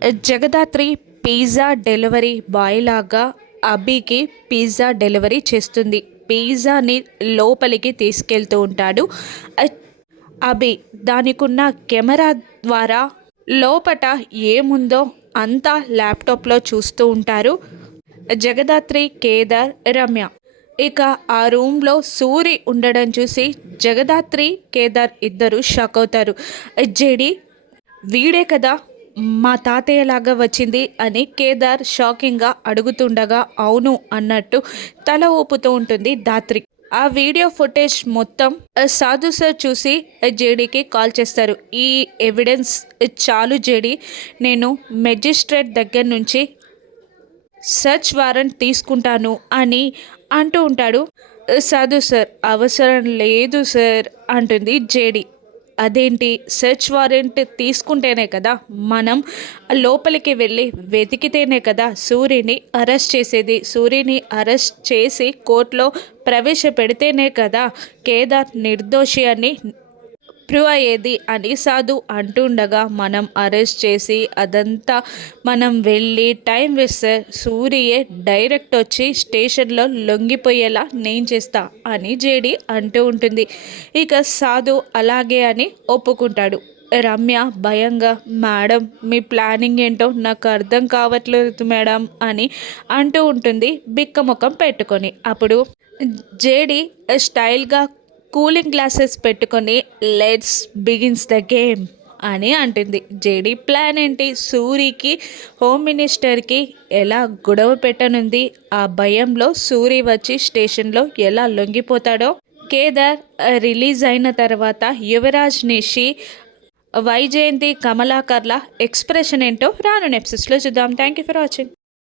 Jagadhatri pizza delivery boy లాగా అభికి pizza delivery చేస్తుంది. పిజ్జాని లోపలికి తీసుకెళ్తూ ఉంటాడు అభి. దానికున్న కెమెరా ద్వారా లోపట ఏముందో అంతా ల్యాప్టాప్లో చూస్తూ ఉంటారు జగదాత్రి, కేదార్, రమ్య. ఇక ఆ రూమ్లో సూరి ఉండడం చూసి జగదాత్రి, కేదార్ ఇద్దరు షాక్ అవుతారు. జేడి వీడే కదా మా తాతయ్యలాగా వచ్చింది అని కేదార్ షాకింగ్గా అడుగుతుండగా అవును అన్నట్టు తల ఊపుతూ ఉంటుంది ధాత్రి. ఆ వీడియో ఫుటేజ్ మొత్తం సాధు సార్ చూసి జేడీకి కాల్ చేస్తారు. ఈ ఎవిడెన్స్ చాలు జేడీ, నేను మెజిస్ట్రేట్ దగ్గర నుంచి సెర్చ్ వారెంట్ తీసుకుంటాను అని అంటూ ఉంటాడు. సాధు సార్ అవసరం లేదు సార్ అంటుంది జేడీ. అదేంటి, సెర్చ్ వారెంట్ తీసుకుంటేనే కదా మనం లోపలికి వెళ్ళి వెతికితేనే కదా సూరిని అరెస్ట్ చేసేది. సూరిని అరెస్ట్ చేసి కోర్టులో ప్రవేశపెడితేనే కదా కేదార్ నిర్దోషి అని ప్రూవ్ అయ్యేది అని సాధు అంటుండగా మనం అరెస్ట్ చేసి అదంతా మనం వెళ్ళి టైం వేస్తే సూరియే డైరెక్ట్ వచ్చి స్టేషన్లో లొంగిపోయేలా నేను చేస్తా అని జేడి అంటూ ఉంటుంది. ఇక సాధు అలాగే అని ఒప్పుకుంటాడు. రమ్య భయంగా మేడం మీ ప్లానింగ్ ఏంటో నాకు అర్థం కావట్లేదు మేడం అని అంటూ ఉంటుంది బిక్క ముఖం పెట్టుకొని. అప్పుడు జేడి స్టైల్గా కూలింగ్ గ్లాసెస్ పెట్టుకొని లెట్స్ బిగిన్స్ ద గేమ్ అని అంటుంది. జేడీ ప్లాన్ ఏంటి, సూరికి హోమ్ మినిస్టర్కి ఎలా గొడవ పెట్టనుంది, ఆ భయంలో సూరి వచ్చి స్టేషన్లో ఎలా లొంగిపోతాడో, కేదార్ రిలీజ్ అయిన తర్వాత యువరాజ్ నిషి, వైజయంతి, కమలాకర్ల ఎక్స్ప్రెషన్ ఏంటో రాను ఎపిసోడ్స్లో చూద్దాం. Thank you for watching.